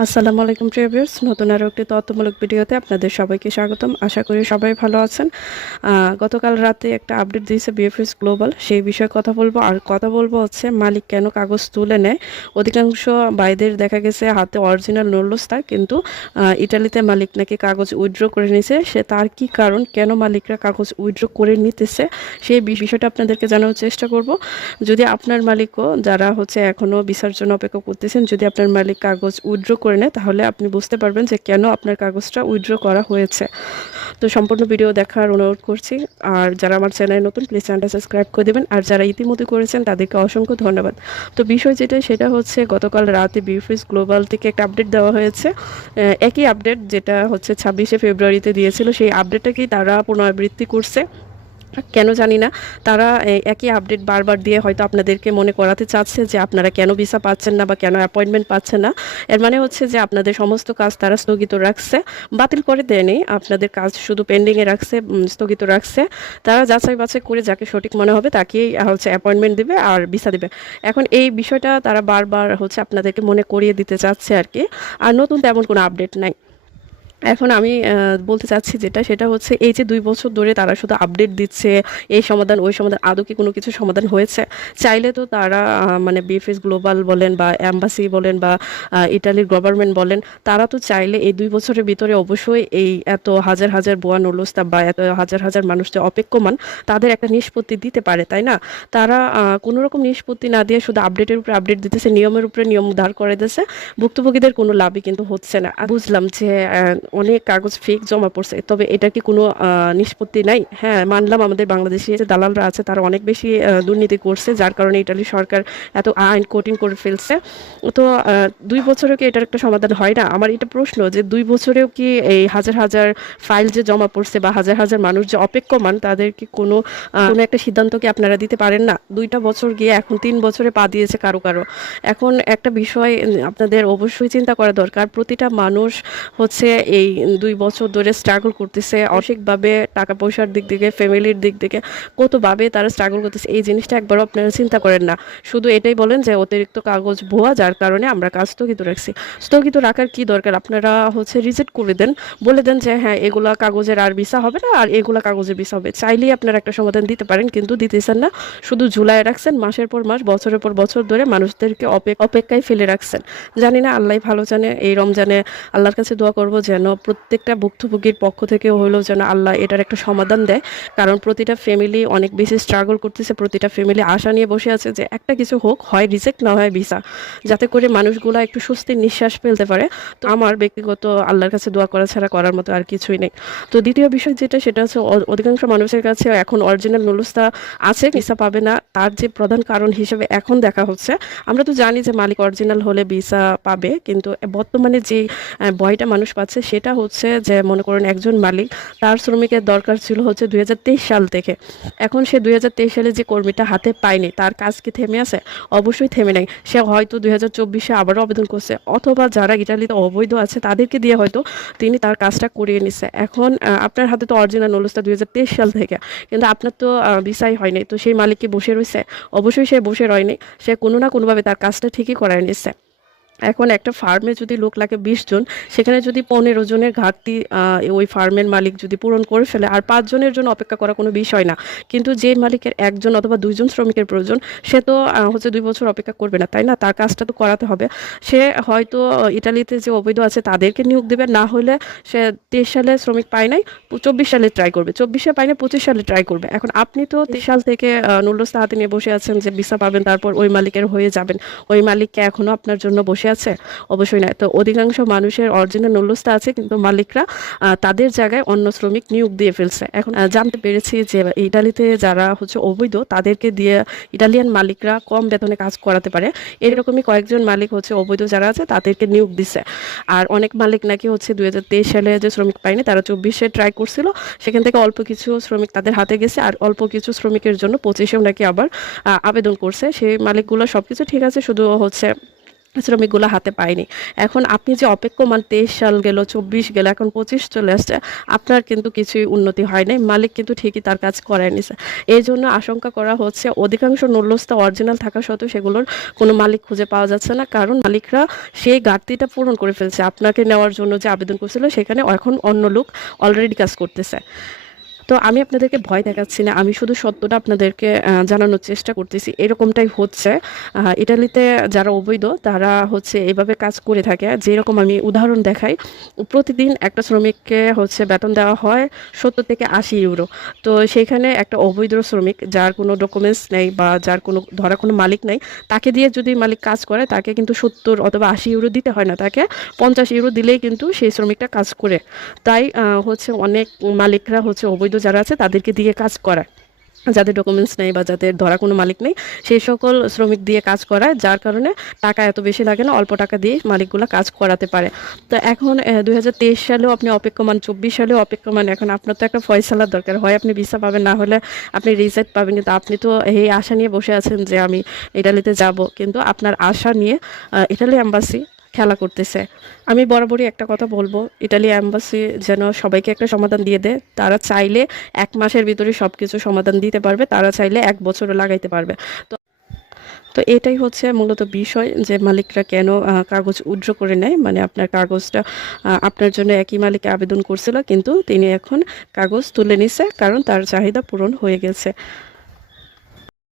আসসালামু আলাইকুম ট্রেভিয়ার্স নতুন আরও একটি তথ্যমূলক ভিডিওতে আপনাদের সবাইকে স্বাগতম। আশা করি সবাই ভালো আছেন। গতকাল রাতে একটা আপডেট দিয়েছে বিএফএস গ্লোবাল সেই বিষয়ে কথা বলব। আর কথা বলব হচ্ছে, মালিক কেন কাগজ তুলে নেয়? অধিকাংশ বাইদের দেখা গেছে হাতে অরিজিনাল নড়লস্তা কিন্তু ইটালিতে মালিক নাকি কাগজ উইথড্র করে নিছে সে তার কি কারণ? কেন মালিকরা কাগজ উইথড্র করে নিতেছে? সেই বিষয়টা আপনাদেরকে জানানোর চেষ্টা করব। যদি আপনার মালিকও, যারা হচ্ছে এখনও বিচার জন্য অপেক্ষা করতেছেন, যদি আপনার মালিক কাগজ উইথড্র করে নেয়, তাহলে আপনি বুঝতে পারবেন যে কেন আপনার কাগজটা উইথড্র করা হয়েছে। তো সম্পূর্ণ ভিডিও দেখার অনুরোধ করছি। আর যারা আমার চ্যানেলে নতুন প্লিজ চ্যানেলটা সাবস্ক্রাইব করে দেবেন। আর যারা ইতিমধ্যে করেছেন, তাদেরকে অসংখ্য ধন্যবাদ। তো বিষয় যেটা, সেটা হচ্ছে গতকাল রাতে বিউফিস গ্লোবাল থেকে একটা আপডেট দেওয়া হয়েছে। একই আপডেট যেটা হচ্ছে ছাব্বিশে ফেব্রুয়ারিতে দিয়েছিল, সেই আপডেটটাকেই তারা পুনরাবৃত্তি করছে। কেন জানি না, তারা একই আপডেট বারবার দিয়ে হয়তো আপনাদেরকে মনে করাতে চাচ্ছে যে আপনারা কেন ভিসা পাচ্ছেন না বা কেন অ্যাপয়েন্টমেন্ট পাচ্ছেন না। এর মানে হচ্ছে যে আপনাদের সমস্ত কাজ তারা স্থগিত রাখছে, বাতিল করে দেয়নি, আপনাদের কাজ শুধু পেন্ডিংয়ে রাখছে স্থগিত রাখছে। তারা যাচাই বাছাই করে যাকে সঠিক মনে হবে তাকেই হচ্ছে অ্যাপয়েন্টমেন্ট দিবে আর ভিসা দিবে। এখন এই বিষয়টা তারা বারবার হচ্ছে আপনাদেরকে মনে করিয়ে দিতে চাচ্ছে আর কি। আর নতুন তেমন কোনো আপডেট নাই। এখন আমি বলতে চাচ্ছি যেটা, সেটা হচ্ছে এই যে দুই বছর ধরে তারা শুধু আপডেট দিচ্ছে, এই সমাধান, ওই সমাধান, আদৌ কি কোনো কিছু সমাধান হয়েছে? চাইলে তো তারা মানে বিএফএস গ্লোবাল বলেন বা অ্যাম্বাসি বলেন বা ইটালির গভর্নমেন্ট বলেন, তারা তো চাইলে এই দুই বছরের ভিতরে অবশ্যই এই এত হাজার হাজার বোয়া নলস্তা বা এত হাজার হাজার মানুষ যে অপেক্ষমান, তাদের একটা নিষ্পত্তি দিতে পারে, তাই না? তারা কোনো রকম নিষ্পত্তি না দিয়ে শুধু আপডেটের উপরে আপডেট দিতেছে, নিয়মের উপরে নিয়ম দাঁড় করে দিতেছে ভুক্তভোগীদের কোনো লাভই কিন্তু হচ্ছে না। বুঝলাম যে অনেক কাগজ ফেক জমা পড়ছে। তবে এটা কি কোনো নিষ্পত্তি নাই? হ্যাঁ মানলাম আমাদের বাংলাদেশি যে দালালরা আছে, তারা অনেক বেশি দুর্নীতি করছে, যার কারণে ইটালি সরকার এত আইন কঠিন করে ফেলছে। তো দুই বছরেও কি এটার একটা সমাধান হয় না? আমার এটা প্রশ্ন যে দুই বছরেও কি এই হাজার হাজার ফাইল যে জমা পড়ছে বা হাজার হাজার মানুষ যে অপেক্ষমান, তাদের কি কোনো কোনো একটা সিদ্ধান্ত কি আপনারা দিতে পারেন না? দুইটা বছর গিয়ে এখন তিন বছরে পা দিয়েছে কারও কারও। এখন একটা বিষয় আপনাদের অবশ্যই চিন্তা করা দরকার। প্রতিটা মানুষ হচ্ছে এই দুই বছর ধরে স্ট্রাগল করতেছে অসিকভাবে টাকা পয়সার দিক থেকে ফ্যামিলির দিক থেকে, কতভাবে তারা স্ট্রাগল করতেছে, এই জিনিসটা একবারও আপনারা চিন্তা করেন না। শুধু এটাই বলেন যে অতিরিক্ত কাগজ ভুয়া, যার কারণে আমরা কাজ স্থগিত রাখছি। স্থগিত রাখার কি দরকার? আপনারা হচ্ছে রিজেক্ট করে দেন, বলে দেন যে হ্যাঁ এগুলা কাগজের আর ভিসা হবে না, আর এগুলা কাগজের ভিসা হবে। চাইলেই আপনারা একটা সমাধান দিতে পারেন, কিন্তু দিতেছেন না। শুধু ঝুলাই রাখছেন, মাসের পর মাস, বছরের পর বছর ধরে মানুষদেরকে অপে- অপেক্ষায় ফেলে রাখছেন। জানি না, আল্লাহ ভালো জানে, এই রমজানে আল্লাহর কাছে দোয়া করব যেন প্রত্যেকটা ভুক্তভোগীর পক্ষ থেকে হলেও যেন আল্লাহ এটার একটা সমাধান দেয়। কারণ প্রতিটা ফ্যামিলি অনেক বেশি স্ট্রাগল করতেছে, প্রতিটা ফ্যামিলি আশা নিয়ে বসে আছে যে একটা কিছু হোক, হয় রিজেক্ট না হয় ভিসা যাতে করে মানুষগুলো একটু স্বস্তির নিঃশ্বাস ফেলতে পারে। তো আমার ব্যক্তিগত আল্লাহর কাছে দোয়া করা ছাড়া করার মতো আর কিছুই নেই। তো দ্বিতীয় বিষয় যেটা, সেটা হচ্ছে অধিকাংশ মানুষের কাছে এখন অরিজিনাল নুলুস্তা আছে ভিসা পাবে না। তার যে প্রধান কারণ হিসেবে এখন দেখা হচ্ছে। আমরা তো জানি যে মালিক অরিজিনাল হলে ভিসা পাবে, কিন্তু বর্তমানে যে ভয়টা মানুষ পাচ্ছে সেটা হচ্ছে যে, মনে করেন একজন মালিক, তার শ্রমিকের দরকার ছিল হচ্ছে দুই হাজার তেইশ সাল থেকে। এখন সে দুই হাজার তেইশ সালে যে কর্মীটা হাতে পায়নি, তার কাজ কি থেমে আছে? অবশ্যই থেমে নাই। সে হয়তো দুই হাজার চব্বিশে আবারও আবেদন করছে, অথবা যারা ইটালিতে অবৈধ আছে, তাদেরকে দিয়ে হয়তো তিনি তার কাজটা করিয়ে নিচ্ছে। এখন আপনার হাতে তো অরিজিনাল নলস্তা দুই হাজার সাল থেকে, কিন্তু আপনার তো ভিসাই হয়নি। তো সেই মালিক কি বসে রয়েছে? অবশ্যই সে বসে রয়নি। সে কোনো না কোনোভাবে তার কাজটা ঠিকই করায় নিচ্ছে। এখন একটা ফার্মে যদি লোক লাগে বিশ জন, সেখানে যদি পনেরো জনের ঘাটতি ওই ফার্মের মালিক যদি পূরণ করে ফেলে, আর পাঁচ জনের জন্য অপেক্ষা করা কোনো বিষয় না। কিন্তু যে মালিকের একজন অথবা দুইজন শ্রমিকের প্রয়োজন, সে তো হচ্ছে দুই বছর অপেক্ষা করবে না, তাই না? তার কাজটা তো করাতে হবে। সে হয়তো ইটালিতে যে অবৈধ আছে তাদেরকে নিয়োগ দেবে, না হলে সে তেইশ সালে শ্রমিক পায় নাই চব্বিশ সালে ট্রাই করবে। চব্বিশে পায় না পঁচিশ সালে ট্রাই করবে। এখন আপনি তো তেইশ সাল থেকে নুল্লস্তা হাতে নিয়ে বসে আছেন যে ভিসা পাবেন, তারপর ওই মালিকের হয়ে যাবেন। ওই মালিককে এখনও আপনার জন্য বসে আছে, অবশ্যই না তো অধিকাংশ মানুষের অরিজিনাল নুল্লস্তা আছে, কিন্তু মালিকরা তাদের জায়গায় অন্য শ্রমিক নিয়োগ দিয়ে ফেলছে। এখন জানতে পেরেছি যে ইটালিতে যারা হচ্ছে অবৈধ, তাদেরকে দিয়ে ইটালিয়ান মালিকরা কম বেতনে কাজ করাতে পারে। এরকমই কয়েকজন মালিক হচ্ছে অবৈধ যারা আছে, তাদেরকে নিয়োগ দিচ্ছে আর অনেক মালিক নাকি হচ্ছে দুই হাজার তেইশ সালে যে শ্রমিক পায়নি, তারা চব্বিশে ট্রাই করছিল। সেখান থেকে অল্প কিছু শ্রমিক তাদের হাতে গেছে, আর অল্প কিছু শ্রমিকের জন্য পঁচিশেও নাকি আবার আবেদন করছে। সেই মালিকগুলো সবকিছু ঠিক আছে, শুধু হচ্ছে শ্রমিকগুলো হাতে পায়নি। এখন আপনি যে অপেক্ষমান তেইশ সাল গেল, চব্বিশ গেল, এখন পঁচিশ চলে আসছে, আপনার কিন্তু কিছুই উন্নতি হয় নাই। মালিক কিন্তু ঠিকই তার কাজ করায় নিছে। এই জন্য আশঙ্কা করা হচ্ছে, অধিকাংশ নুল্লস্তা অরিজিনাল থাকা সত্ত্বেও সেগুলোর কোনো মালিক খুঁজে পাওয়া যাচ্ছে না। কারণ মালিকরা সেই ঘাটতিটা পূরণ করে ফেলছে। আপনাকে নেওয়ার জন্য যে আবেদন করছিল, সেখানে এখন অন্য লোক অলরেডি কাজ করতেছে। তো আমি আপনাদেরকে ভয় দেখাচ্ছি না। আমি শুধু সত্যটা আপনাদেরকে জানানোর চেষ্টা করতেছি। এরকমটাই হচ্ছে। ইটালিতে যারা অবৈধ, তারা হচ্ছে এভাবে কাজ করে থাকে। যেরকম আমি উদাহরণ দেখাই, প্রতিদিন একটা শ্রমিককে হচ্ছে বেতন দেওয়া হয় সত্তর থেকে আশি ইউরো। তো সেখানে একটা অবৈধ শ্রমিক, যার কোনো ডকুমেন্টস নেই বা যার কোনো, ধরা কোনো মালিক নেই, তাকে দিয়ে যদি মালিক কাজ করে, তাকে কিন্তু সত্তর অথবা আশি ইউরো দিতে হয় না। তাকে পঞ্চাশ ইউরো দিলেই কিন্তু সেই শ্রমিকটা কাজ করে। তাই হচ্ছে অনেক মালিকরা হচ্ছে অবৈধ যারা আছে তাদেরকে দিয়ে কাজ করায়। যাদের ডকুমেন্টস নেই বা যাদের ধরা কোনো মালিক নেই, সেই সকল শ্রমিক দিয়ে কাজ করায়, যার কারণে টাকা এত বেশি লাগে না, অল্প টাকা দিয়ে মালিকগুলো কাজ করাতে পারে। তো এখন দুই হাজার তেইশ সালেও আপনি অপেক্ষমান, চব্বিশ সালেও অপেক্ষমান, এখন আপনার তো একটা ফয়সালার দরকার। হয় আপনি ভিসা পাবেন, না হলে আপনি রিজেক্ট পাবেন, কিন্তু আপনি তো এই আশা নিয়ে বসে আছেন যে আমি ইটালিতে যাব। কিন্তু আপনার আশা নিয়ে ইটালি অ্যাম্বাসি খেলা করতেছে। আমি বরাবরই একটা কথা বলব ইটালি অ্যাম্বাসি যেন সবাইকে একটা সমাধান দিয়ে দেয়, তারা চাইলে এক মাসের ভিতরে সব কিছু সমাধান দিতে পারবে, তারা চাইলে এক বছরও লাগাইতে পারবে। তো তো এটাই হচ্ছে মূলত বিষয় যে মালিকরা কেন কাগজ উড্র করে নেয় মানে আপনার কাগজটা আপনার জন্য একই মালিক আবেদন করছিল, কিন্তু তিনি এখন কাগজ তুলে নিছে, কারণ তার চাহিদা পূরণ হয়ে গেছে।